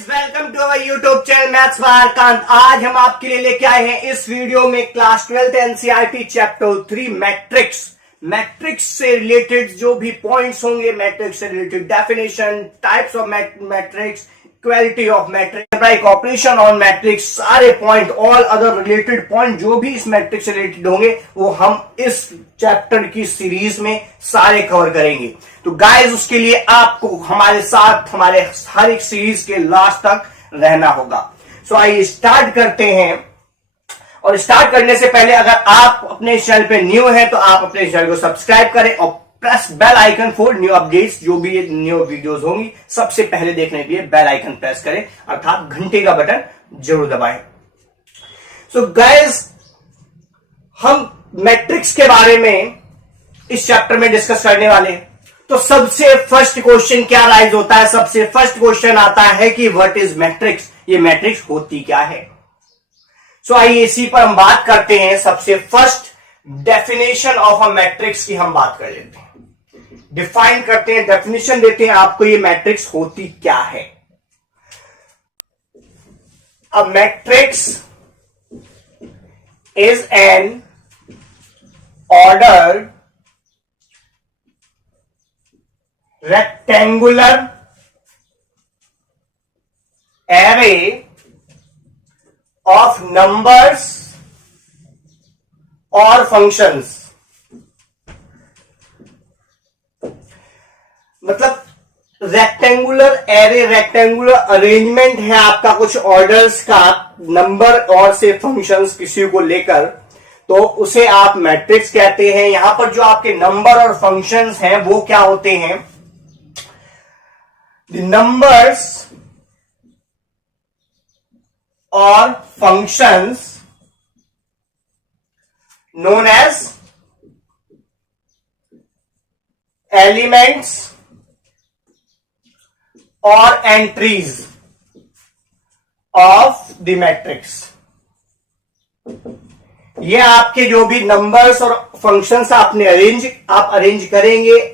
Guys, welcome to our YouTube channel maths by Kant. आज हम आपके लिए लेके आए हैं इस वीडियो में क्लास 12 एनसीईआरटी चैप्टर 3 मैट्रिक्स से रिलेटेड जो भी पॉइंट्स होंगे, मैट्रिक्स से related definition, types of matrix, equality of matrix, operation on matrix, सारे point, all other related point जो भी इस मैट्रिक्स से रिलेटेड होंगे वो हम इस चैप्टर की सीरीज में सारे कवर करेंगे। तो गाइस, उसके लिए आपको हमारे साथ हमारे हर एक सीरीज के लास्ट तक रहना होगा। सो आइए स्टार्ट करते हैं। और स्टार्ट करने से पहले अगर आप अपने चैनल पे न्यू हैं तो आप अपने चैनल को सब्सक्राइब करें और press bell icon for new updates. जो भी न्यू वीडियोस होंगी सबसे पहले देखने के लिए बेल आइकन प्रेस करें, अर्थात घंटे का बटन जरूर दबाएं। सो गाइस, हम मैट्रिक्स के बारे में इस चैप्टर में डिस्कस करने वाले हैं। तो सबसे फर्स्ट क्वेश्चन क्या राइज होता है? सबसे फर्स्ट क्वेश्चन आता है कि व्हाट इज मैट्रिक्स, ये मैट्रिक्स होती क्या है। सो आइए इसी पर हम बात करते हैं। सबसे first definition of a matrix की हम बात कर लेते हैं, डिफाइन करते हैं, डेफिनेशन देते हैं आपको ये मैट्रिक्स होती क्या है। A matrix is an ordered rectangular array of numbers or functions। मतलब रेक्टेंगुलर एरे, रेक्टेंगुलर अरेंजमेंट है आपका कुछ ऑर्डर्स का, नंबर और से फंक्शंस किसी को लेकर, तो उसे आप मैट्रिक्स कहते हैं। यहां पर जो आपके नंबर और फंक्शंस हैं वो क्या होते हैं? The numbers or functions known as elements or entries of the matrix। ये आपके जो भी नंबर्स और फंक्शंस आप अरेंज करेंगे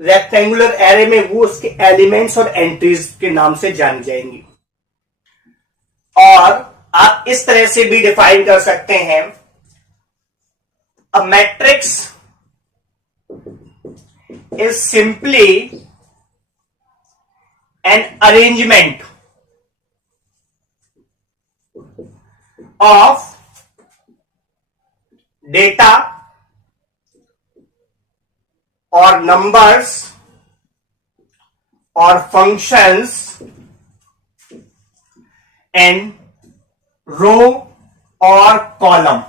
रेक्टेंगुलर एरे में, वो उसके एलिमेंट्स और एंट्रीज के नाम से जानी जाएंगी। और आप इस तरह से भी डिफाइन कर सकते हैं, a matrix is simply an arrangement of data और नंबर्स और फंक्शंस इन रो और कॉलम।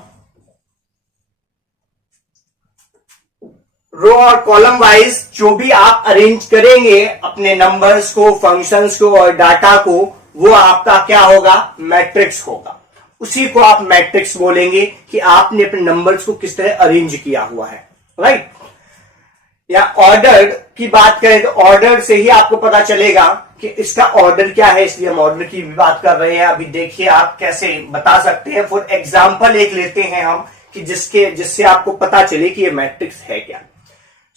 रो और कॉलम वाइज जो भी आप अरेंज करेंगे अपने नंबर्स को, फंक्शंस को और डाटा को, वो आपका क्या होगा? मैट्रिक्स होगा। उसी को आप मैट्रिक्स बोलेंगे कि आपने अपने नंबर्स को किस तरह अरेंज किया हुआ है, राइट। या ऑर्डर की बात करें तो ऑर्डर से ही आपको पता चलेगा कि इसका ऑर्डर क्या है, इसलिए हम ऑर्डर की भी बात कर रहे हैं। अभी देखिए आप कैसे बता सकते हैं। फॉर एग्जांपल एक लेते हैं हम कि जिससे आपको पता चले कि ये मैट्रिक्स है क्या।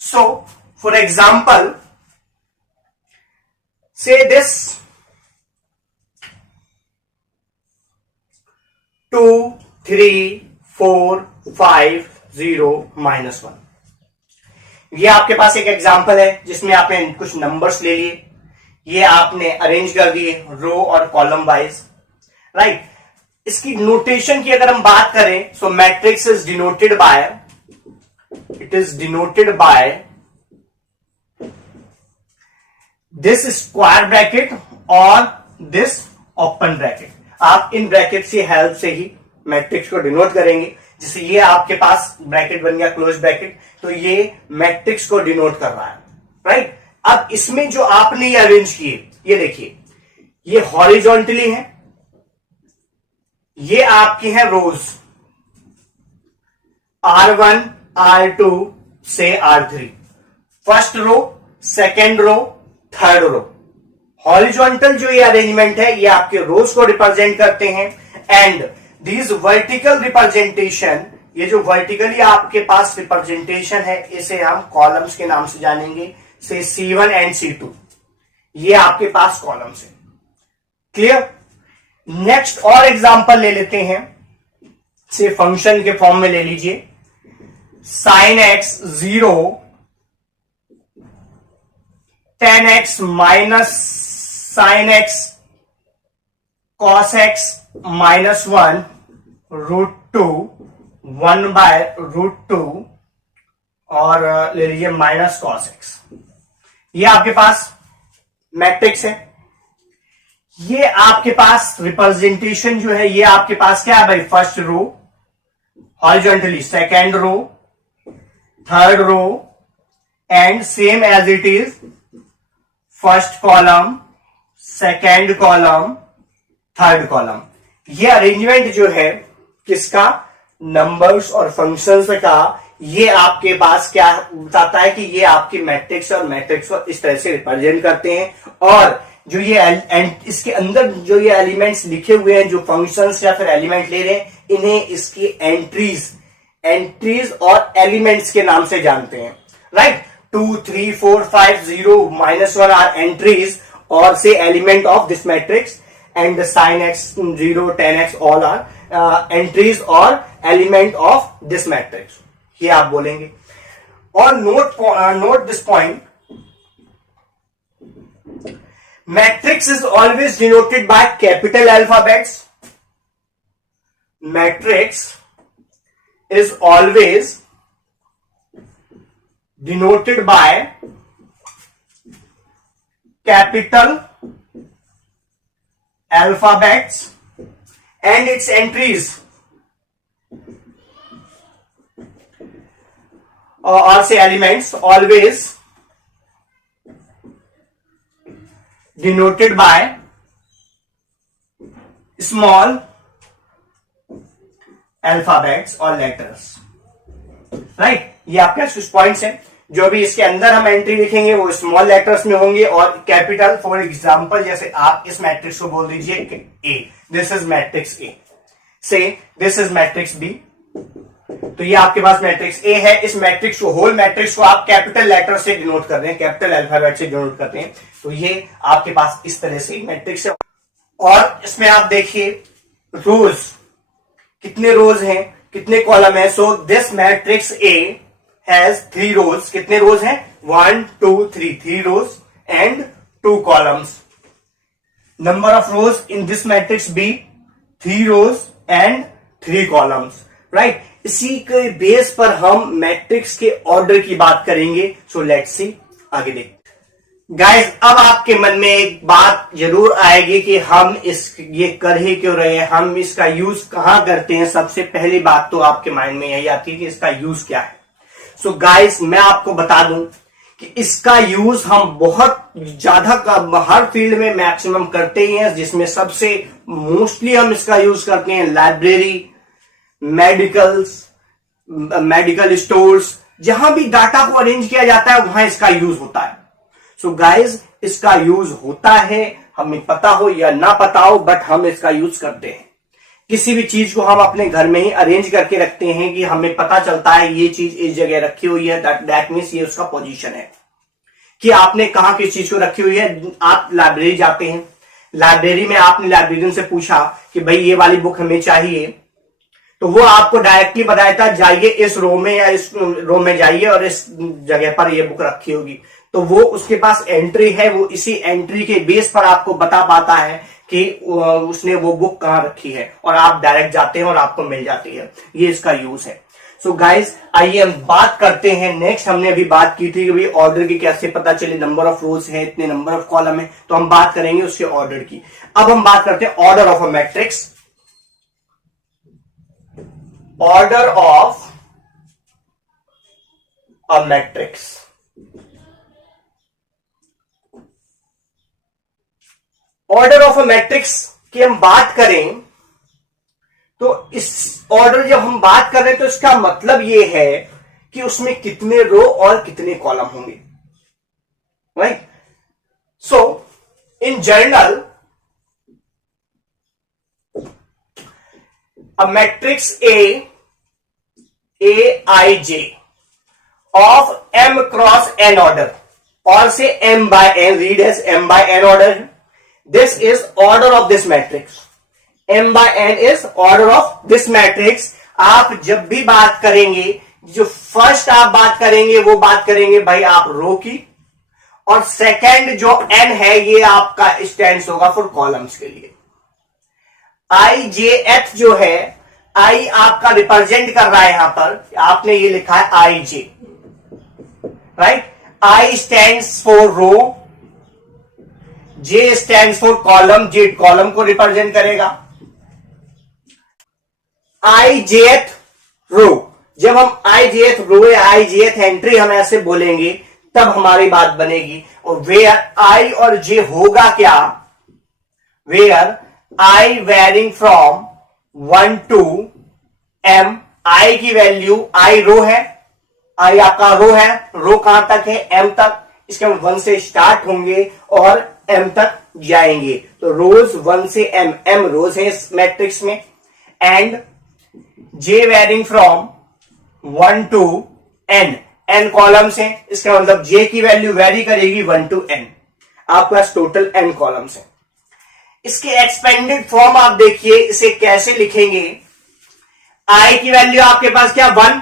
सो फॉर एग्जांपल से दिस 2 3 4 5 0 -1। ये आपके पास एक एग्जांपल है जिसमें आपने कुछ नंबर्स ले लिए, ये आपने अरेंज कर दिए रो और कॉलम वाइज, राइट। इसकी नोटेशन की अगर हम बात करें, so matrix is denoted by this square bracket और दिस ओपन ब्रैकेट। आप इन ब्रैकेट की हेल्प से ही मैट्रिक्स को डिनोट करेंगे। जैसे ये आपके पास ब्रैकेट बन गया, क्लोज ब्रैकेट, तो ये मैट्रिक्स को डिनोट कर रहा है, राइट। अब इसमें जो आपने ये अरेंज किए, ये देखिए, ये हॉरिजॉन्टली है, ये आपकी है रोज R1 R2 से R3, first row, second row, third row. Horizontal जो ये अरेंजमेंट है ये आपके रोज को रिप्रेजेंट करते हैं। एंड दिस वर्टिकल रिप्रेजेंटेशन, ये जो वर्टिकली आपके पास रिप्रेजेंटेशन है, इसे हम कॉलम्स के नाम से जानेंगे, से C1 एंड C2, ये आपके पास कॉलम्स है। क्लियर। नेक्स्ट और एग्जांपल ले लेते हैं, से फंक्शन के फॉर्म में ले लीजिए। Sine x 0, tan x minus sine x cos x minus 1 √2 1 by √2 और ले लीजिए माइनस कॉस एक्स। ये आपके पास मैट्रिक्स है। ये आपके पास रिप्रेजेंटेशन जो है, ये आपके पास क्या है भाई, first row horizontally, second row, third row and same as it is first column, second column, third column. ये अरेंजमेंट जो है किसका, नंबर्स और फंक्शंस का, ये आपके पास क्या बताता है कि ये आपकी मैट्रिक्स और मैट्रिक्स को इस तरह से रिप्रेजेंट करते हैं। और जो ये इसके अंदर जो ये एलिमेंट्स लिखे हुए हैं, जो फंक्शंस या फिर एलिमेंट ले रहे हैं, इन्हें इसकी एंट्रीज और एलिमेंट्स के नाम से जानते हैं, राइट। 2 3 4 5 0 -1 आर एंट्रीज और say element of this matrix and the sine x 0 10 x all are entries और एलिमेंट ऑफ दिस मैट्रिक्स, ये आप बोलेंगे। और note this point, matrix is always denoted by capital alphabets. Matrix is always denoted by capital alphabets and its entries or say elements always denoted by small alphabets or letters, right। ये आपके कुछ points हैं, जो भी इसके अंदर हम entry लिखेंगे वो स्मॉल लेटर्स में होंगे और कैपिटल। फॉर एग्जांपल, जैसे आप इस मैट्रिक्स को बोल दीजिए ए, दिस इज मैट्रिक्स ए, से दिस इज मैट्रिक्स बी, तो ये आपके पास मैट्रिक्स ए है। इस मैट्रिक्स को, होल मैट्रिक्स को आप कैपिटल लेटर से डिनोट कर रहे हैं, कैपिटल अल्फाबेट से डिनोट करते हैं, तो ये आपके पास इस तरह से मैट्रिक्स है। और इसमें आप देखिए रोज, कितने रोज हैं, कितने कॉलम है। So this matrix A has 3 rows. कितने रोज हैं, 1 2 3, 3 rows and 2 columns. Number of rows in this matrix be 3 rows and 3 columns, right. इसी के बेस पर हम मैट्रिक्स के ऑर्डर की बात करेंगे। सो लेट्स सी, आगे देखते गाइस। अब आपके मन में एक बात जरूर आएगी कि हम ये कर ही क्यों रहे हैं, हम इसका यूज कहां करते हैं। सबसे पहली बात तो आपके माइंड में यही आती है कि इसका यूज क्या है। सो गाइस, मैं आपको बता दूं कि इसका यूज हम बहुत ज्यादा हर फील्ड में मैक्सिमम करते ही हैं, जिसमें सबसे मोस्टली हम इसका यूज करते हैं लाइब्रेरी, मेडिकल स्टोर्स, जहां भी डाटा को अरेंज किया जाता है वहां इसका यूज होता है। सो गाइज, इसका यूज होता है, हमें पता हो या ना पता हो, बट हम इसका यूज करते हैं। किसी भी चीज को हम अपने घर में ही अरेंज करके रखते हैं कि हमें पता चलता है ये चीज इस जगह रखी हुई है, दैट मीन्स ये उसका पोजीशन है कि आपने कहां किस चीज को रखी हुई है। आप लाइब्रेरी जाते हैं, लाइब्रेरी में आपने लाइब्रेरियन से पूछा कि भाई ये वाली बुक हमें चाहिए, तो वो आपको डायरेक्टली बताता जाइए इस रो में या इस रो में जाइए और इस जगह पर ये बुक रखी होगी। तो वो उसके पास एंट्री है, वो इसी एंट्री के बेस पर आपको बता पाता है कि उसने वो बुक कहां रखी है, और आप डायरेक्ट जाते हैं और आपको मिल जाती है। ये इसका यूज है। सो गाइज, आइए हम बात करते हैं। नेक्स्ट हमने अभी बात की थी कि भाई ऑर्डर की कैसे पता चले, नंबर ऑफ रोज है, इतने नंबर ऑफ कॉलम है, तो हम बात करेंगे उसके ऑर्डर की। अब हम बात करते हैं order of a matrix. Order of a matrix, order of a matrix की हम बात करें तो इस ऑर्डर जब हम बात कर रहे हैं तो इसका मतलब यह है कि उसमें कितने रो और कितने कॉलम होंगे, right. So in general a matrix Aij of m cross n order, और से m by n, read as m by n order, this is order of this matrix, m by n is order of this matrix. आप जब भी बात करेंगे, जो first आप बात करेंगे वो बात करेंगे भाई आप रो की, और सेकंड जो n है ये आपका स्टैंड्स होगा फॉर कॉलम्स के लिए। i j h जो है, i आपका रिप्रेजेंट कर रहा है, यहां पर आपने ये लिखा है i j, right. i stands for row, j stands for column, j column को रिप्रेजेंट करेगा। i jth रो, जब हम i jth रो या i jth एंट्री हम ऐसे बोलेंगे तब हमारी बात बनेगी। और वेयर i और j होगा क्या, where i varying from 1 to m, i की वैल्यू, i रो है, i आपका रो है, रो कहां तक है, m तक, इसके हम 1 से स्टार्ट होंगे और m तक जाएंगे। तो रोज 1 से m, m रोज है इस मैट्रिक्स में, and j varying from 1 to n, n columns हैं, इसका मतलब j की वैल्यू वेरी करेगी 1 to n, आपके पास टोटल n कॉलम्स हैं। इसके एक्सपेंडेड फॉर्म आप देखिए, इसे कैसे लिखेंगे। i की वैल्यू आपके पास क्या 1,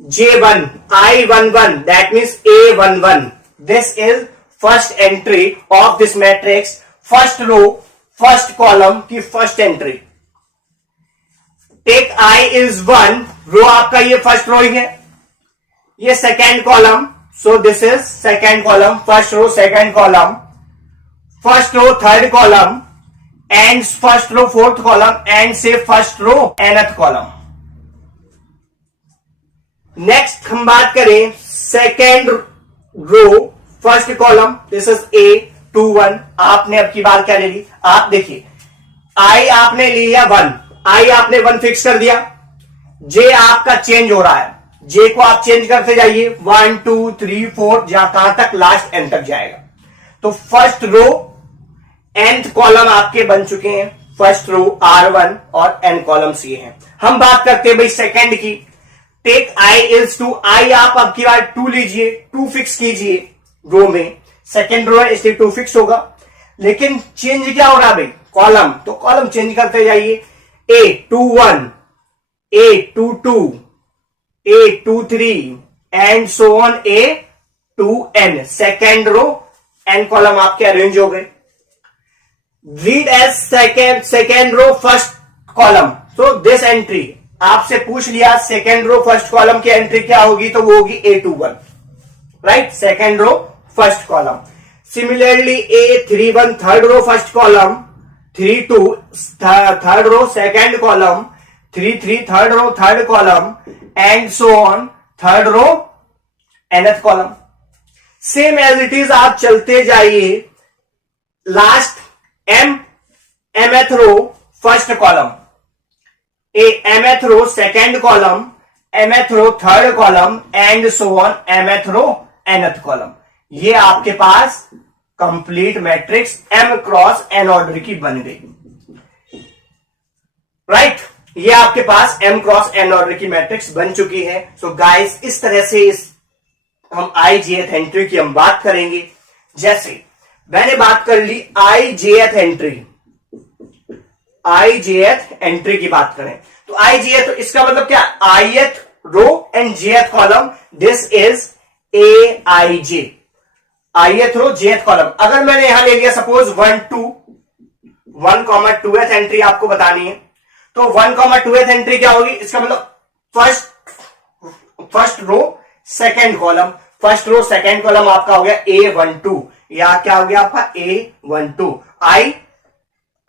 j1, i11, that means a11, this is first entry of this matrix, first row first column की first entry. Take i is 1, row आपका ये फर्स्ट रो ही है, ये second column, so this is second column, first row second column, first row third column, and first row fourth column, and से first row nth column. Next हम बात करें second row first column, this is a21, आपने अब की बात क्या ले ली, आप देखिए i आपने लिया 1, i आपने 1 फिक्स कर दिया, j आपका चेंज हो रहा है, j को आप चेंज करते जाइए 1 2 3 4 जहां कहां तक लास्ट n तक जाएगा। तो फर्स्ट रो nth कॉलम आपके बन चुके हैं, फर्स्ट रो r1 और n कॉलम्स ये हैं। हम बात करते हैं भाई सेकंड की, टेक i इज 2, i आप अब की बार 2 लीजिए, 2 फिक्स कीजिए रो में, सेकंड रो है इसलिए 2 फिक्स होगा, लेकिन चेंज क्या हो रहा है भाई, कॉलम, तो कॉलम चेंज करते जाइए, a21, a22, a23 and so on a2n, second row n column आपके अरेंज हो गए। Read as second row first column, so this entry आपसे पूछ लिया सेकेंड रो फर्स्ट कॉलम की एंट्री क्या होगी, तो वो होगी a21, right, second row first column. Similarly a31 third row first column, 32 third row second column, 33 third row third column, and so on third row nth column. Same as it is आप चलते जाइए, last mth row first column, mth row second column, mth row third column, and so on mth row nth column. ये आपके पास complete matrix m cross n order की बन गई, राइट। ये आपके पास m क्रॉस n ऑर्डर की मैट्रिक्स बन चुकी है। सो गाइस, इस तरह से इस हम i jth एंट्री की हम बात करेंगे। जैसे मैंने बात कर ली i jth एंट्री की बात करें तो i jth, तो इसका मतलब क्या, ith row and jth column, this is aij, ith row jth column. अगर मैंने यहां ले लिया सपोज 1,2th एंट्री आपको बतानी है, तो 1,2th एंट्री क्या होगी, इसका मतलब first row second column, first row second column आपका हो गया a12, या क्या हो गया आपका a12,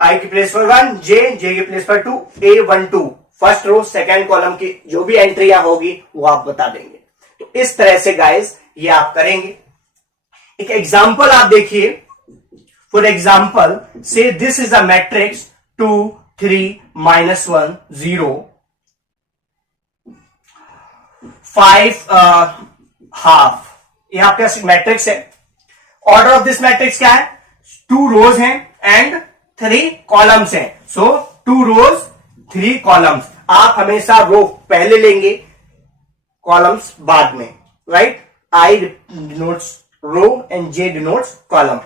i की प्लेस पर 1, j की प्लेस पर 2, a12 first row second column की जो भी एंट्रियां होगी वो आप बता देंगे। तो इस तरह से गाइस ये आप करेंगे। एक एग्जांपल आप देखिए, फॉर एग्जांपल से this is a matrix 2 3 -1 0 5 half, ये आपका मैट्रिक्स है। ऑर्डर ऑफ दिस मैट्रिक्स क्या है, 2 रोज हैं एंड 3 कॉलम्स हैं, सो 2 रोज 3 कॉलम्स। आप हमेशा रो पहले लेंगे, कॉलम्स बाद में, right. I denotes row and J denotes column.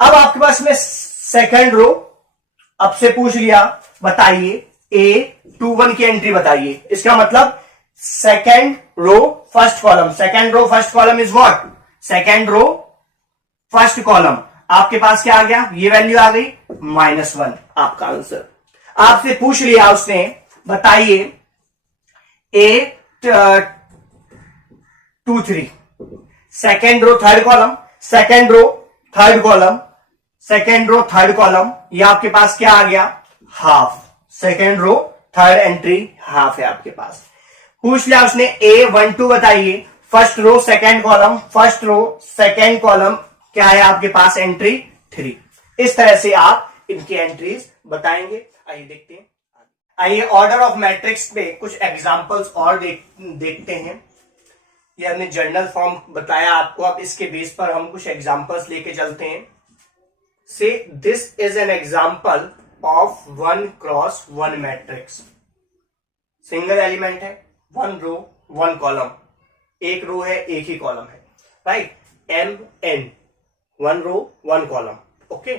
अब आपके पास में सेकंड रो, अब से पूछ लिया बताइए A21 की एंट्री बताइए। इसका मतलब second row first column, second row first column is what, second row first column. आपके पास क्या आ गया, ये वैल्यू आ गई -1, आपका आंसर। आपसे पूछ लिया उसने बताइए A23, second row third column, second row third column, second row third column, ये आपके पास क्या आ गया half, second row third entry half है आपके पास। पूछ लिया उसने A12 बताइए, first row second column, first row second column क्या है आपके पास एंट्री 3। इस तरह से आप इनकी एंट्रीज बताएंगे। आइए देखते हैं, आइए ऑर्डर ऑफ मैट्रिक्स पे कुछ एग्जांपल्स और देखते हैं। ये हमने जर्नल फॉर्म बताया आपको, अब इसके बेस पर हम कुछ एग्जांपल्स लेके चलते हैं। से this is an example of 1 cross 1 matrix, single element है, 1 रो 1 कॉलम, एक रो है एक ही कॉलम है, राइट, MN 1 रो 1 कॉलम, ओके।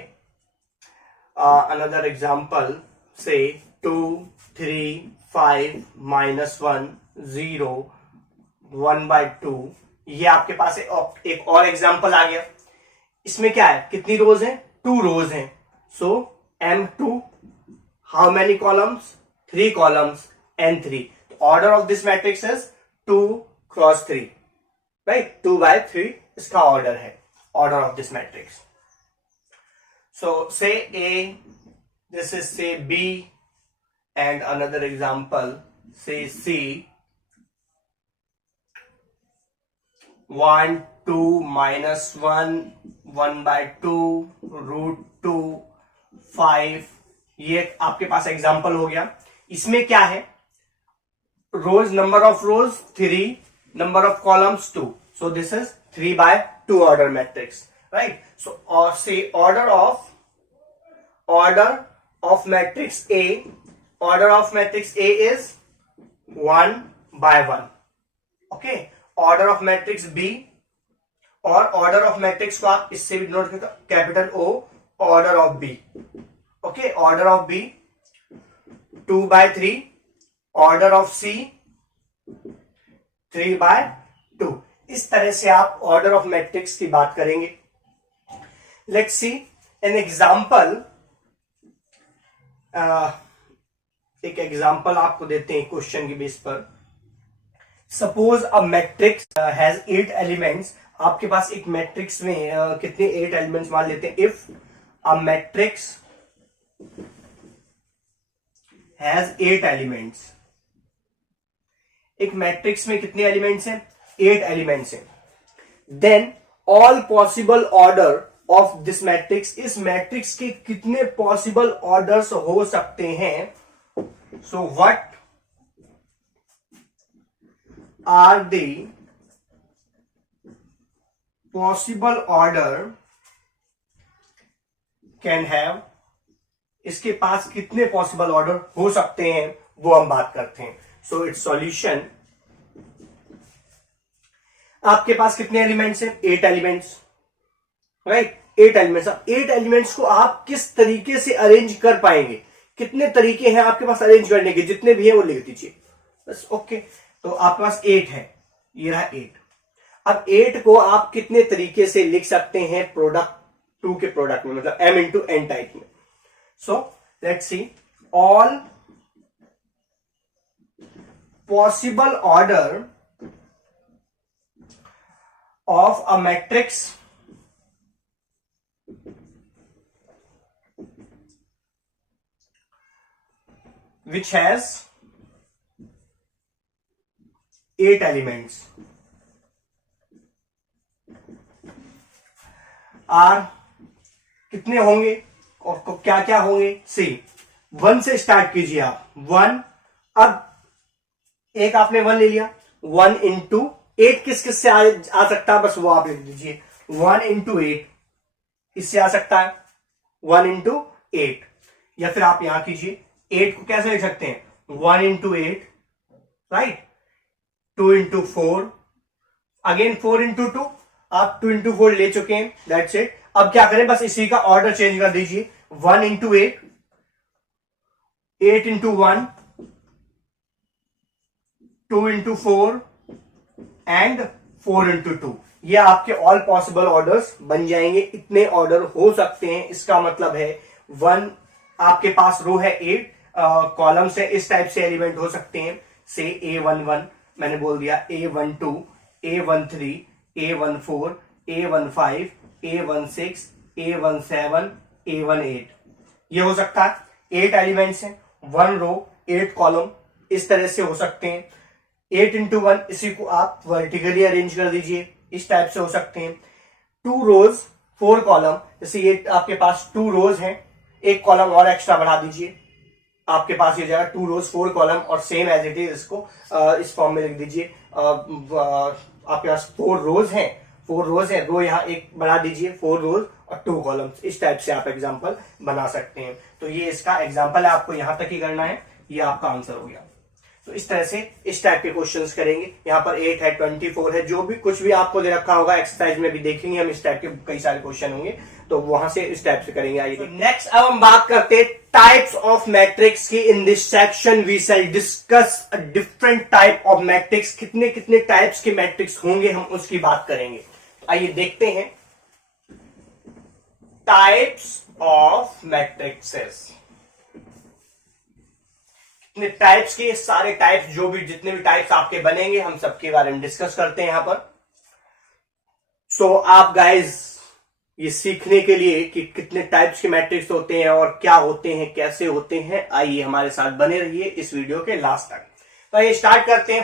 अनदर एग्जांपल से 2 3 5 -1 0 1/2, ये आपके पास एक और एग्जांपल आ गया। इसमें क्या है, कितनी रोज हैं, 2 रोज हैं। सो M2 how many columns, 3 columns and 3। Order of this matrix is 2 cross 3, right, 2/3 इसका ऑर्डर है, ऑर्डर ऑफ दिस मैट्रिक्स। सो से A, this is say B, and another example say C, 1 2 -1 1/2 √2 5, ये आपके पास एग्जांपल हो गया। इसमें क्या है, rows number of rows 3, number of columns 2, so this is 3/2 order matrix, right? So or say order of matrix A, order of matrix A is 1/1, okay। order of matrix B और order of matrix को आप इससे भी note करो, capital O, order of B, okay, order of B 2/3, order of C 3/2। इस तरह से आप ऑर्डर ऑफ मैट्रिक्स की बात करेंगे। लेट्स सी एन एग्जांपल, एक एग्जांपल आपको देते हैं क्वेश्चन के बेस पर। Suppose a matrix has 8 elements, आपके पास एक मैट्रिक्स में कितने 8 एलिमेंट्स मान लेते हैं। If a matrix has 8 elements, एक मैट्रिक्स में कितने एलिमेंट्स हैं, 8 एलिमेंट्स हैं। Then all possible order of this matrix, इस मैट्रिक्स के कितने पॉसिबल ऑर्डर्स हो सकते हैं। So what are the possible order can have, इसके पास कितने पॉसिबल ऑर्डर हो सकते हैं वो हम बात करते हैं। सो इट्स सॉल्यूशन, आपके पास कितने एलिमेंट्स हैं, 8 एलिमेंट्स, राइट, 8 एलिमेंट्स। 8 एलिमेंट्स को आप किस तरीके से अरेंज कर पाएंगे, कितने तरीके हैं आपके पास अरेंज करने के, जितने भी हैं वो लिख दीजिए बस, ओके। तो आपके पास 8 है, ये रहा 8। अब 8 को आप कितने तरीके से लिख सकते हैं प्रोडक्ट 2 के प्रोडक्ट में, मतलब M into N टाइप में। So let's see all possible order of a matrix which has 8 elements are कितने होंगे और क्या क्या होंगे। सी 1 से स्टार्ट कीजिए आप, 1। अब एक आपने 1 ले लिया, 1 into 8 किस किस से आ सकता है, बस वो आप लिख दीजिए। 1 into 8 इससे आ सकता है, 1 into 8, या फिर आप यहां कीजिए 8 को कैसे लिख सकते हैं, 1 into 8, right, 2 into 4, again 4 into 2। आप 2 into 4 ले चुके हैं, दैट्स इट। अब क्या करें, बस इसी का ऑर्डर चेंज कर दीजिए। 1 into 8, 8 into 1, 2 into 4 and 4 into 2। ये आपके ऑल पॉसिबल ऑर्डर्स बन जाएंगे। इतने ऑर्डर हो सकते हैं, इसका मतलब है 1 आपके पास रो है 8 कॉलम से इस टाइप से एलिमेंट हो सकते हैं, से A11 मैंने बोल दिया, A12, A13, A14, A15, A16, A17, A18, ये हो सकता है। 8 एलिमेंट्स हैं, 1 रो 8 कॉलम, इस तरह से हो सकते हैं। 8 into 1 इसी को आप वर्टिकली अरेंज कर दीजिए, इस टाइप से हो सकते हैं। 2 रोज 4 कॉलम, जैसे ये आपके पास 2 रोज हैं, एक कॉलम और एक्स्ट्रा बढ़ा दीजिए, आपके पास ये जाएगा 2 रोज 4 कॉलम, और सेम एज इट इज इसको इस फॉर्म में लिख दीजिए। आपके पास 4 रोज हैं, 4 रोज है, रो यहाँ एक बढ़ा दीजिए, 4 रोज और 2 कॉलम, इस टाइप से आप एग्जांपल बना सकते हैं। तो ये इसका एग्जांपल है, आपको यहां तक ही करना है, ये आपका आंसर हो गया। तो इस तरह से इस टाइप के क्वेश्चंस करेंगे। यहाँ पर 8 है, 24 है, जो भी कुछ भी आपको दे रखा होगा एक्सरसाइज में भी देखेंगे हम, इस टाइप के कई सारे क्वेश्चन होंगे, तो वहां से इस टाइप से करेंगे। आइए नेक्स्ट अब हम बात करते हैं टाइप्स ऑफ मैट्रिक्स की। In this section we shall discuss a different type of matrix. कितने कितने टाइप्स के मैट्रिक्स होंगे हम उसकी बात करेंगे। आइए देखते हैं टाइप्स ऑफ मैट्रिक्सेस। कितने टाइप्स के, सारे टाइप्स जो भी जितने भी टाइप्स आपके बनेंगे हम सबके बारे में डिस्कस करते हैं यहां पर। सो आप गाइज ये सीखने के लिए कि कितने टाइप्स के मैट्रिक्स होते हैं और क्या होते हैं, कैसे होते हैं, आइए हमारे साथ बने रहिए इस वीडियो के लास्ट तक। तो आइए स्टार्ट करते हैं।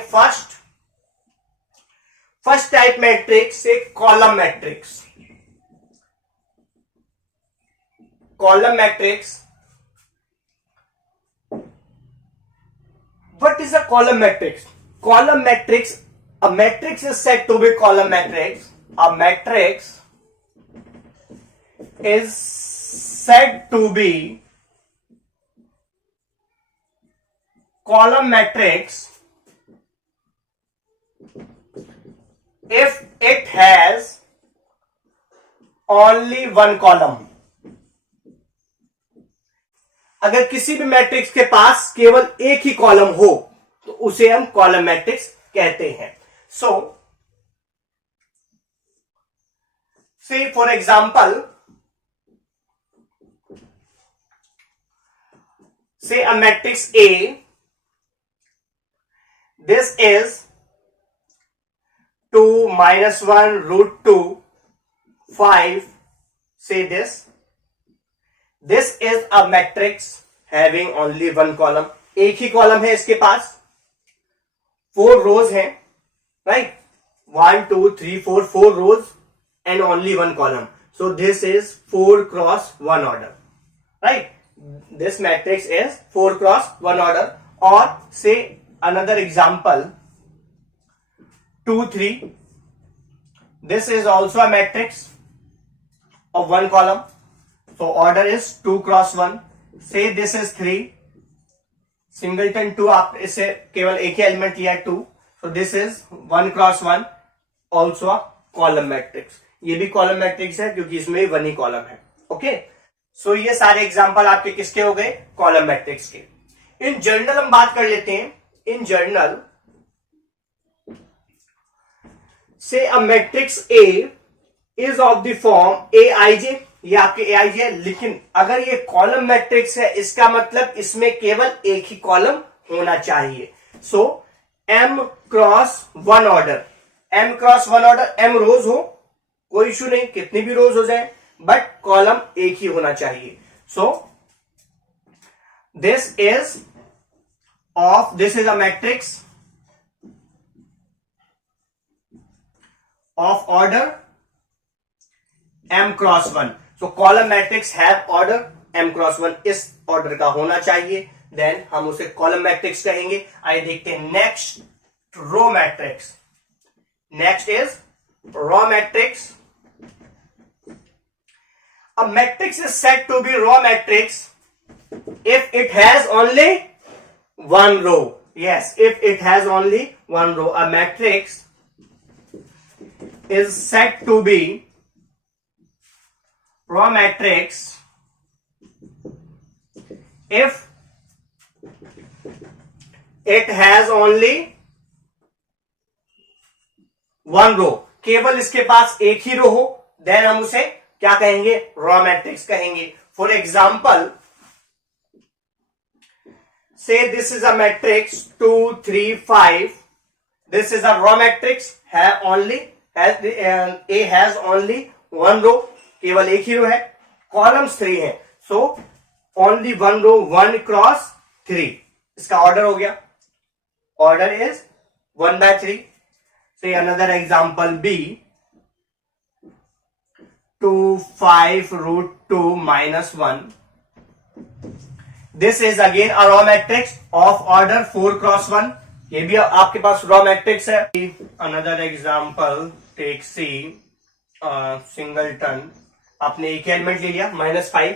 फर्स्ट टाइप मैट्रिक्स से column matrix. Column matrix, what is a column matrix? Column matrix, a matrix is said to be column matrix. A matrix is said to be column matrix if it has only one column. अगर किसी भी matrix के पास केवल एक ही column हो तो उसे हम कॉलम मैट्रिक्स कहते हैं। सो से फॉर एग्जाम्पल, से a matrix A, this is 2 - 1 √2 5, say this is a matrix having only one column. एक ही कॉलम है इसके पास, 4 रोज हैं, right, 1 2 3 4 4 rows and only 1 column. So this is 4 cross 1 order, right? This matrix is 4 cross 1 order. Or say another example, 2 3. This is also a matrix of 1 column. So order is 2 cross 1. Say this is 3. Singleton 2, आप इससे केवल एक ही element लिया 2. So this is 1 cross 1, also a column matrix. ये भी column matrix है क्योंकि इसमें 1 ही कॉलम है. ओके, सो ये सारे एग्जांपल आपके किसके हो गए? कॉलम मैट्रिक्स के. इन जनरल हम बात कर लेते हैं. इन जनरल से a matrix A is of the form Aij. ये आपके Aij है, लेकिन अगर ये कॉलम मैट्रिक्स है इसका मतलब इसमें केवल एक ही कॉलम होना चाहिए. सो M cross 1 order, M cross 1 order, M रोज हो कोई इशू नहीं, कितनी भी रोज हो जाए, बट कॉलम एक ही होना चाहिए. सो this is a matrix of order M cross 1. So column matrix have order M cross 1, इस ऑर्डर का होना चाहिए, देन हम उसे कॉलम मैट्रिक्स कहेंगे. आइए देखते हैं next, row matrix. Next is row matrix. A matrix is said to be raw matrix if it has only one row. Yes, if it has only one row. A matrix is said to be raw matrix if it has only one row, केवल इसके पास एक ही रो हो, then हम उसे क्या कहेंगे, raw matrix कहेंगे. For example, say this is a matrix 2 3 5. This is a raw matrix, A has only one row, केवल एक ही रो है, कॉलम्स 3 है, so only one row, 1 cross 3. इसका ऑर्डर हो गया, order is 1/3. Say another example B, 2 5 root 2 minus 1. This is again a raw matrix of order 4 cross 1. ये भी आपके पास raw matrix है. Another example, take C, singleton. आपने एक एलिमेंट ले लिया, -5.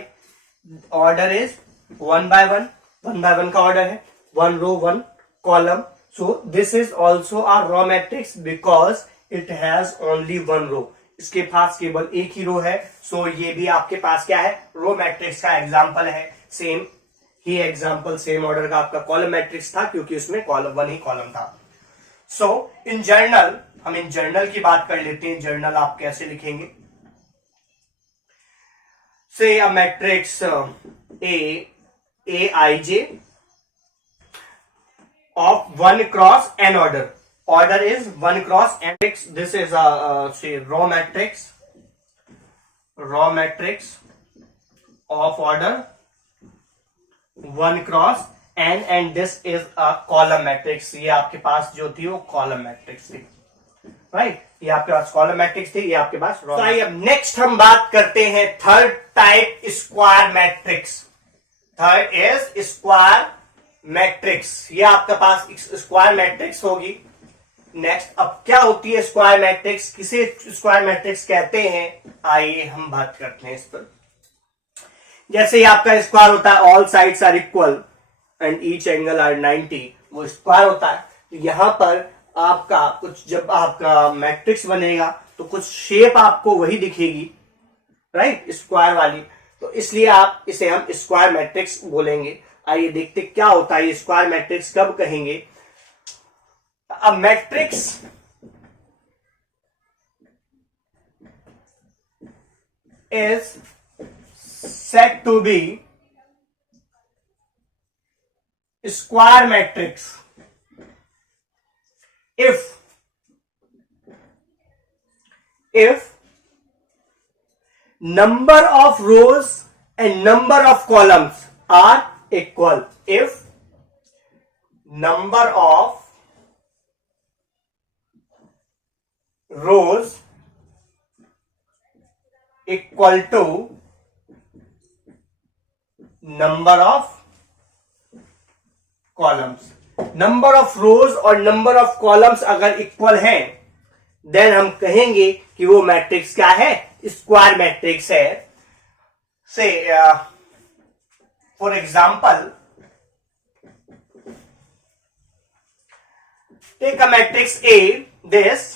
Order is 1/1. 1/1 का ऑर्डर है, 1 रो 1 column. So this is also a raw matrix because it has only one row. इसके पास केवल एक ही रो है, so ये भी आपके पास क्या है, रो मैट्रिक्स का एग्जाम्पल है. सेम ही एग्जाम्पल, सेम ऑर्डर का आपका कॉलम मैट्रिक्स था क्योंकि उसमें कॉलम 1 ही कॉलम था. सो इन जर्नल, हम इन जर्नल की बात कर लेते हैं. जर्नल आप कैसे लिखेंगे? से a matrix Aij of 1 cross n order. Order is 1 cross n. This is a say raw matrix of order 1 cross n, and this is a column matrix. ये आपके पास जो थी वो column matrix थी, राइट? ये आपके पास column matrix थी, ये आपके पास raw. अब नेक्स्ट हम बात करते हैं third type, square matrix. Third is square matrix. ये आपके पास स्क्वायर मैट्रिक्स होगी. नेक्स्ट, अब क्या होती है स्क्वायर मैट्रिक्स, किसे स्क्वायर मैट्रिक्स कहते हैं, आइए हम बात करते हैं इस पर. जैसे ही आपका स्क्वायर होता है, all sides are equal and each angle are 90, वो स्क्वायर होता है. तो यहां पर आपका कुछ, जब आपका मैट्रिक्स बनेगा तो कुछ शेप आपको वही दिखेगी, राइट, स्क्वायर वाली. तो इसलिए आप इसे हम स्क्वायर मैट्रिक्स बोलेंगे. आइए देखते क्या होता है, ये स्क्वायर मैट्रिक्स कब कहेंगे. A matrix is said to be square matrix if number of rows and number of columns are equal. If number of rows equal to number of columns. Number of rows और number of columns अगर equal हैं, then हम कहेंगे कि वो matrix क्या है, square matrix है. Say for example, take a matrix A, this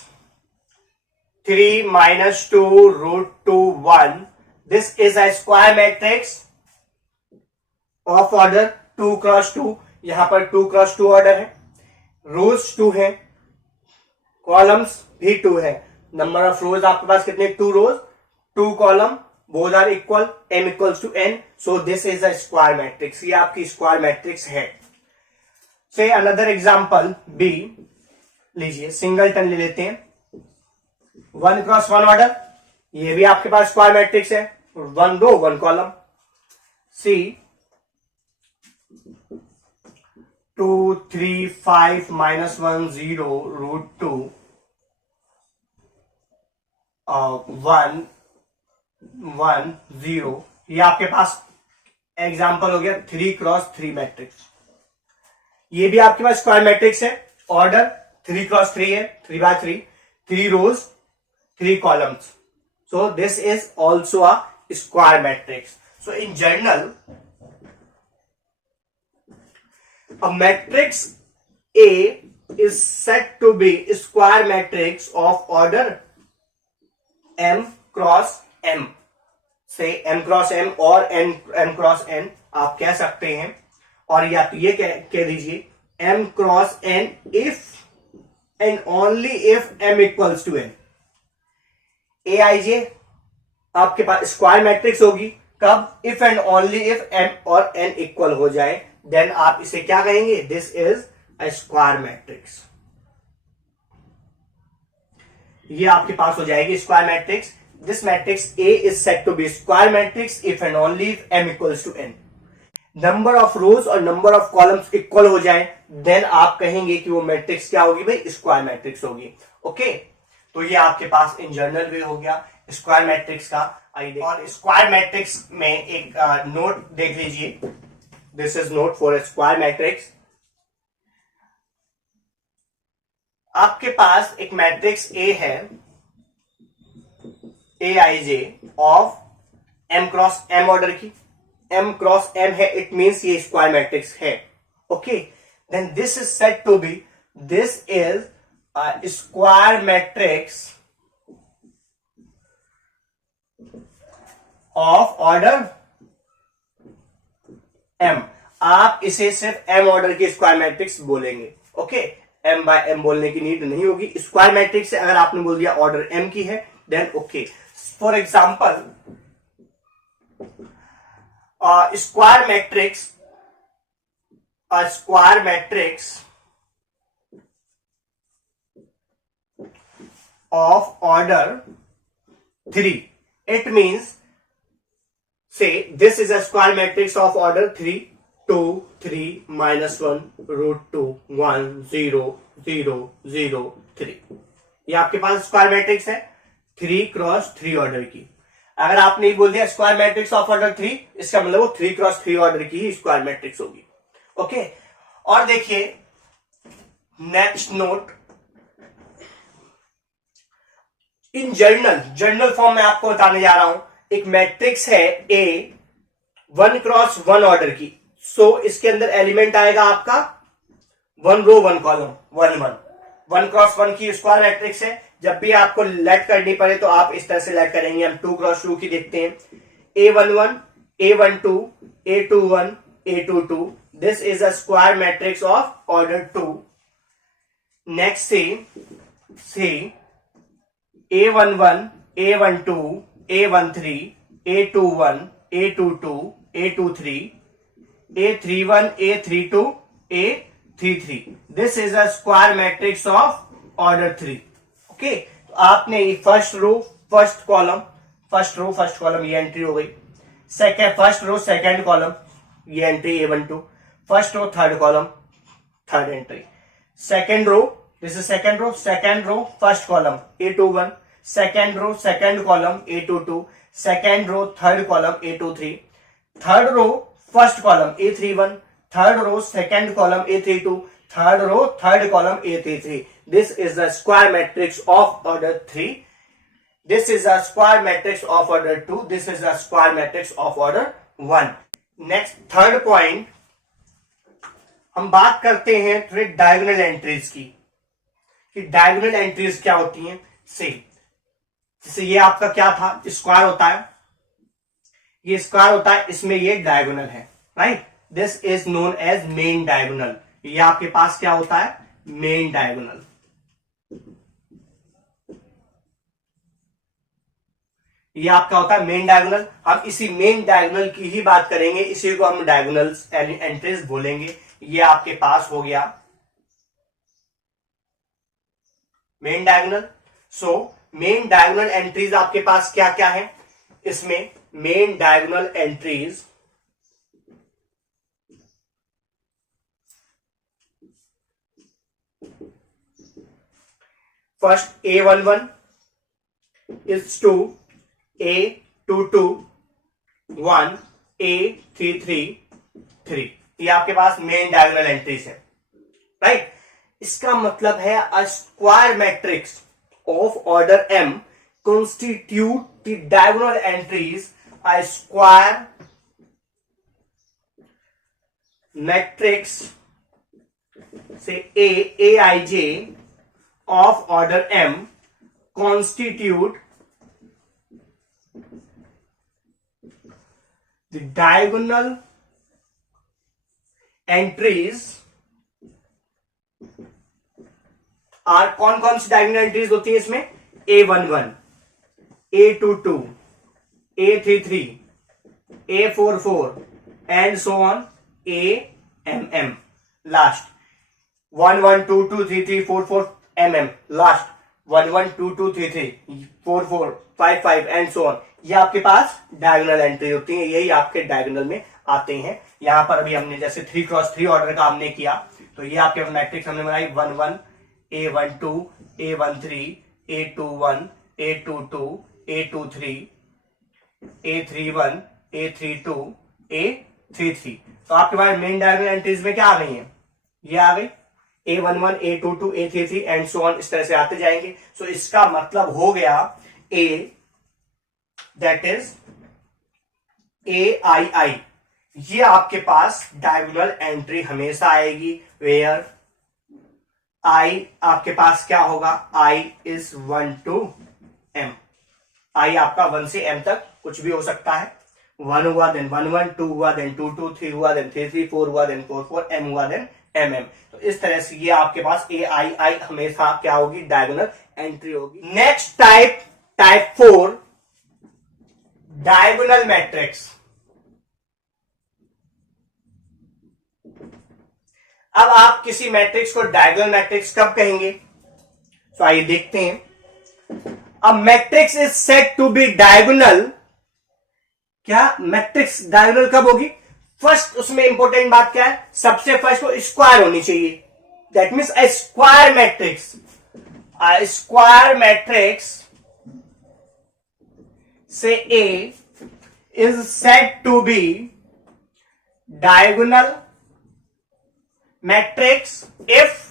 3 minus 2 root 2 1. This is a square matrix of order 2 cross 2. यहां पर 2 cross 2 ऑर्डर है, रोज 2 है, कॉलम्स भी 2 है. नंबर ऑफ रोज आपके पास कितने, 2 rows 2 column, both are equal, m equals to n. So this is a square matrix. ये आपकी स्क्वायर मैट्रिक्स है. से अनदर एग्जांपल B लीजिए, सिंगलटन ले लेते हैं. 1 क्रॉस 1 ऑर्डर, ये भी आपके पास स्क्वायर मैट्रिक्स है, 1 रो 1 कॉलम. C 2 3 5 minus 1 0 root 2 1 1 0. ये आपके पास एग्जाम्पल हो गया 3 क्रॉस 3 मैट्रिक्स. ये भी आपके पास स्क्वायर मैट्रिक्स है, ऑर्डर 3 क्रॉस 3 है, 3/3, 3 रोज 3 columns. So this is also a square matrix. So in general, a matrix A is said to be a square matrix of order m cross m से m cross m और m cross n आप कह सकते हैं, और या तो ये कह दीजिए m cross n if and only if m equals to n। aij आपके पास स्क्वायर मैट्रिक्स होगी कब, if and only if m और n इक्वल हो जाए, देन आप इसे क्या कहेंगे, this is a square matrix. ये आपके पास हो जाएगी square matrix. This matrix A is said to be square matrix if and only if m equals to n। Number of rows और नंबर ऑफ कॉलम्स इक्वल हो जाए, then आप कहेंगे कि वो मैट्रिक्स क्या होगी भाई, स्क्वायर मैट्रिक्स होगी। ओके, तो ये आपके पास इन जनरल वे हो गया स्क्वायर मैट्रिक्स का। आइए, और स्क्वायर मैट्रिक्स में एक नोट देख लीजिए, this is note for square matrix. आपके पास एक मैट्रिक्स A है, aij of m cross m order की, m क्रॉस m है, इट मींस ये स्क्वायर मैट्रिक्स है। Okay, then this is said to be, this is a square matrix of order m। आप इसे सिर्फ m ऑर्डर की square matrix बोलेंगे। Okay, m by m बोलने की नीड नहीं होगी। स्क्वायर मैट्रिक्स से अगर आपने बोल दिया ऑर्डर m की है, then okay. For example, square matrix of order 3, it means say this is a square matrix of order 3, 2, 3, -1, √2, 1, 0, 0, 0, 3। ये आपके पास स्क्वायर मैट्रिक्स है 3 क्रॉस 3 ऑर्डर की। अगर आपने ये बोल दिया स्क्वायर मैट्रिक्स ऑफ ऑर्डर 3, इसका मतलब वो 3 क्रॉस 3 ऑर्डर की ही स्क्वायर मैट्रिक्स होगी। ओके, और देखिए नेक्स्ट नोट, इन जर्नल फॉर्म में आपको बताने जा रहा हूं। एक मैट्रिक्स है A 1 क्रॉस 1 ऑर्डर की, सो इसके अंदर एलिमेंट आएगा आपका 1 रो 1 कॉलम 1 1 1 क्रॉस 1 की स्क्वायर मैट्रिक्स है। जब भी आपको लेट करनी पड़े तो आप इस तरह से लेट करेंगे। हम 2 क्रॉस 2 की देखते हैं, A11 A12 A21 A22, this is a square matrix of order 2। Next से A11 A12 A13 A21 A22 A23 A31 A32 A33, this is a square matrix of order 3। Okay, तो आपने first row first column ये entry हो गई, first row second column ये entry A12, first row third column third entry, second row this is second row first column A21, second row second column A22, second row third column A23, third row first column A31, third row second column A32, third row third column A33। This is the square matrix of order 3, this is the square matrix of order 2, this is the square matrix of order 1। Next third point, हम बात करते हैं थोड़ी diagonal entries की, कि diagonal entries क्या होती हैं। जैसे ये आपका क्या था, स्क्वायर होता है, ये स्क्वायर होता है, इसमें ये डायगोनल है, right, this is known as main diagonal. ये आपके पास क्या होता है, मेन डायगोनल। ये आपका होता है मेन डायगोनल। हम इसी मेन डायगोनल की ही बात करेंगे, इसी को हम डायगोनल एंट्रीज बोलेंगे। ये आपके पास हो गया main diagonal. So main diagonal entries आपके पास क्या क्या है, इसमें main diagonal entries first A11 is 2, A22 1, A33 3। ये आपके पास मेन डायगोनल एंट्रीज है, राइट। इसका मतलब है अ square matrix of order m constitute the diagonal entries a square matrix say aij of order m constitute the diagonal entries are, कौन कौन सी diagonal entries होती है इसमें? A11, A22, A33, A44 and so on, AMM last, 1 1 2 2 3 3 4 4 MM last, 1 1 2 2 3 3 4 4 5 5 and so on. ये आपके पास diagonal entry होती है, यही आपके डायगोनल में आते हैं। यहां पर अभी हमने जैसे 3x3 ऑर्डर का हमने किया, तो ये आपके मैट्रिक्स हमने बनाई 1 1 A12 A13 A21 A22 A23 A31 A32 A33। तो आपके पास मेन डायगोनल एंट्रीज में क्या आ गई है? ये आ गई A11 A22 A33 and so on, इस तरह से आते जाएंगे। सो इसका मतलब हो गया A, दैट इज AII, ये आपके पास डायगोनल एंट्री हमेशा आएगी, वेयर I आपके पास क्या होगा? I is 1 to M, I आपका 1 से M तक कुछ भी हो सकता है। 1 हुआ देन 1 1, 2 हुआ देन 2 2, 3 हुआ देन 3 3, 4 हुआ देन 4 4, M हुआ देन MM। तो इस तरह से ये आपके पास AII हमेशा क्या होगी? डायगोनल एंट्री होगी। Next type 4, diagonal matrix. अब आप किसी मैट्रिक्स को डायगोनल मैट्रिक्स कब कहेंगे? तो आइए देखते हैं। अब matrix is said to be diagonal, क्या मैट्रिक्स डायगोनल कब होगी? फर्स्ट उसमें इंपॉर्टेंट बात क्या है? सबसे फर्स्ट वो स्क्वायर होनी चाहिए, that means a square matrix. A square matrix से A is said to be diagonal matrix if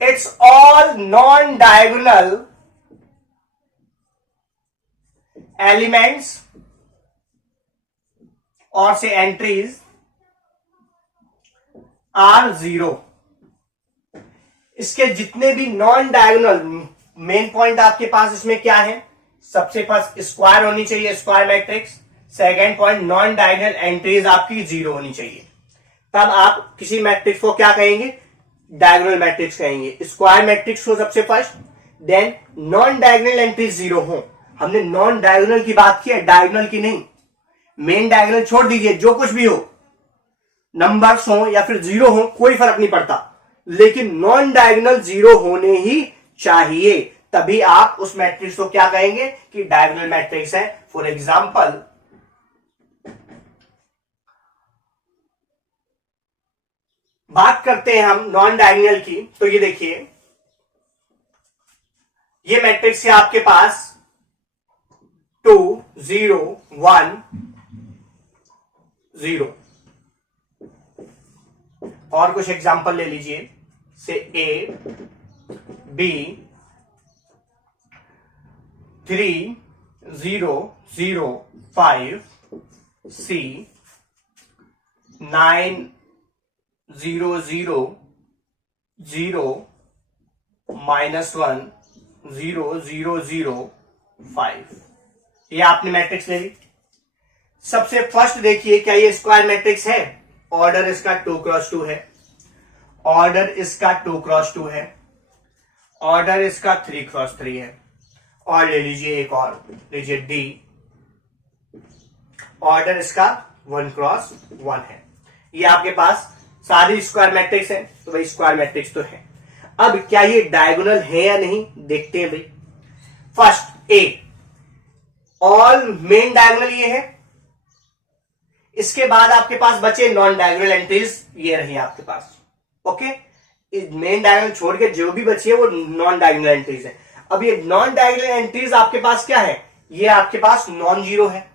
it's all non-diagonal elements or say entries are zero। इसके जितने भी नॉन डायगोनल, मेन पॉइंट आपके पास इसमें क्या है? सबसे फर्स्ट स्क्वायर होनी चाहिए, square matrix. Second point, non diagonal entries आपकी जीरो होनी चाहिए। तब आप किसी मैट्रिक्स को क्या कहेंगे? डायगोनल मैट्रिक्स कहेंगे। स्क्वायर मैट्रिक्स को सबसे first, then non diagonal entries zero हो। हमने नॉन डायगोनल की बात की है, डायगोनल की नहीं। मेन डायगोनल छोड़ दीजिए, जो कुछ भी हो, नंबर्स हो या फिर जीरो हो, कोई फर्क नहीं पड़ता, लेकिन नॉन डायगोनल जीरो होने ही चाहिए, तभी आप उस मैट्रिक्स को क्या कहेंगे कि डायगोनल मैट्रिक्स है। फॉर एग्जाम्पल, बात करते हैं हम नॉन डायगोनल की, तो ये देखिए, ये मैट्रिक्स है आपके पास 2 0 1 0। और कुछ एग्जांपल ले लीजिए, से A B 3 0 0 5 C 9 0 0 0 -1 0 0 0 5। ये आपने मैट्रिक्स ले ली। सबसे फर्स्ट देखिए, क्या ये स्क्वायर मैट्रिक्स है? ऑर्डर इसका 2x2 है, ऑर्डर इसका 2x2 है, ऑर्डर इसका 3x3 है। और ले लीजिए एक और, लीजिए D, ऑर्डर इसका 1x1 है। ये आपके पास सारी स्क्वायर मैट्रिक्स है, तो भाई स्क्वायर मैट्रिक्स तो है। अब क्या ये डायगोनल है या नहीं, देखते हैं भाई। First A, all main diagonal ये है। इसके बाद आपके पास बचे नॉन डायगोनल एंट्रीज, ये रही आपके पास। ओके, मेन डायगोनल छोड़ के जो भी बची है वो नॉन डायगोनल एंट्रीज है। अब ये नॉन डायगोनल एंट्रीज आपके पास क्या है? ये आपके पास नॉन जीरो है।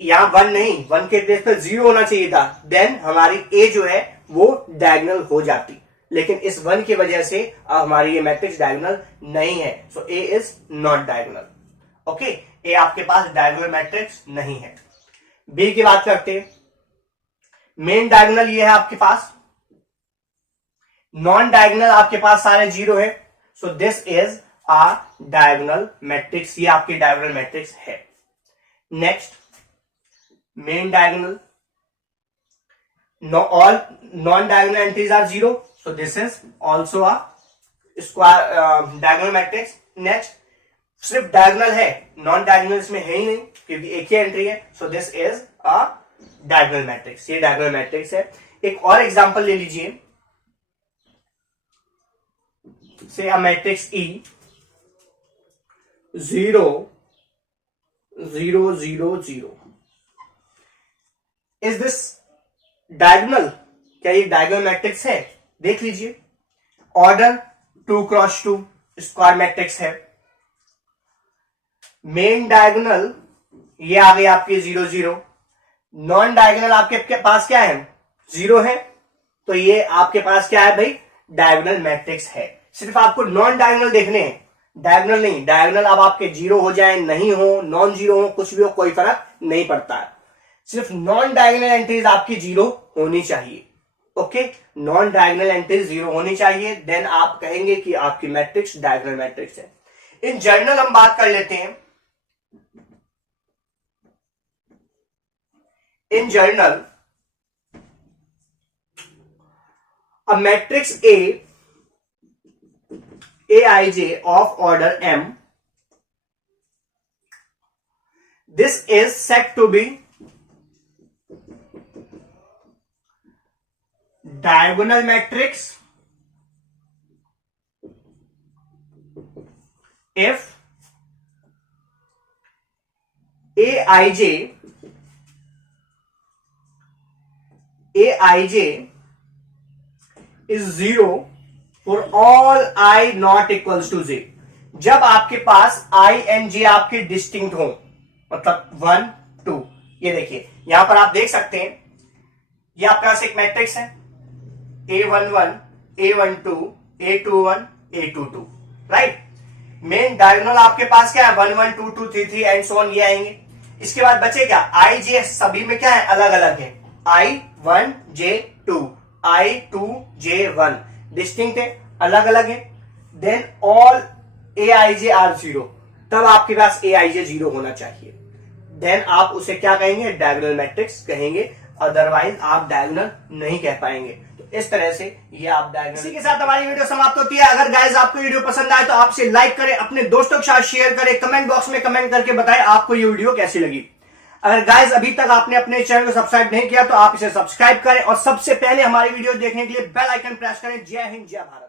यहां 1 नहीं, 1 के प्लेस पर 0 होना चाहिए था, देन हमारी A जो है वो डायगोनल हो जाती, लेकिन इस 1 की वजह से अब हमारी ये मैट्रिक्स डायगोनल नहीं है। सो A is not diagonal. Okay, A आपके पास डायगोनल मैट्रिक्स नहीं है। B की बात करते हैं। मेन डायगोनल ये है आपके पास, नॉन डायगोनल आपके पास सारे जीरो है। So this is a diagonal matrix, ये आपकी डायगोनल मैट्रिक्स है। Next, main diagonal, all non diagonal entries are zero, so this is also a square diagonal matrix. Next, सिर्फ डायगोनल है, नॉन डायगोनल इसमें है ही नहीं क्योंकि एक ही एंट्री है, so this is a diagonal matrix, ये डायगोनल मैट्रिक्स है। एक और एग्जांपल ले लीजिए, say a matrix E 0 0 0 0, is this diagonal? क्या ये डायगोनल मैट्रिक्स है? देख लीजिए, ऑर्डर 2 क्रॉस 2 स्क्वायर मैट्रिक्स है। मेन डायगोनल ये आ गई आपकी 0 0, नॉन डायगोनल आपके पास क्या है? 0 है, तो ये आपके पास क्या है भाई? डायगोनल मैट्रिक्स है। सिर्फ आपको नॉन डायगोनल देखने हैं, डायगोनल नहीं। डायगोनल अब आपके 0 हो जाए, नहीं हो, नॉन 0 हो, कुछ भी हो, कोई फर्क नहीं पड़ता है। सिर्फ नॉन डायगोनल एंट्रीज आपकी 0 होनी चाहिए। ओके, नॉन डायगोनल एंट्रीज 0 होनी चाहिए, देन आप कहेंगे कि आपकी मैट्रिक्स डायगोनल मैट्रिक्स है। इन जनरल हम बात कर लेते हैं। In general, a matrix Aij of order m, this is said to be diagonal matrix if Aij is 0 for all I not equals to j। जब आपके पास I and j आपके distinct हो, मतलब 1 2, ये देखिए यहां पर आप देख सकते हैं, ये आपके पास एक मैट्रिक्स है A11 A12 A21 A22, right. Main diagonal आपके पास क्या है? 1 1 2 2 3 3 एंड सो ऑन, ये आएंगे। इसके बाद बचे क्या? I j सभी में क्या है? अलग अलग है। I1 J2 I2 J1 distinct है, अलग अलग है। देन ऑल Aij आर 0, तब आपके पास Aij 0 होना चाहिए, देन आप उसे क्या कहेंगे? डायगोनल मैट्रिक्स कहेंगे, अदरवाइज आप डायगोनल नहीं कह पाएंगे। तो इस तरह से ये आप डायगोनल। इसी के साथ हमारी वीडियो समाप्त होती है। अगर गाइस आपको वीडियो पसंद आए तो आपसे लाइक करें, अपने दोस्तों के साथ शेयर करें, कमेंट बॉक्स में कमेंट करके बताएं आपको ये वीडियो कैसी लगी। अगर गाइस अभी तक आपने अपने चैनल को सब्सक्राइब नहीं किया तो आप इसे सब्सक्राइब करें और सबसे पहले हमारी वीडियो देखने के लिए बेल आइकन प्रेस करें। जय हिंद, जय भारत।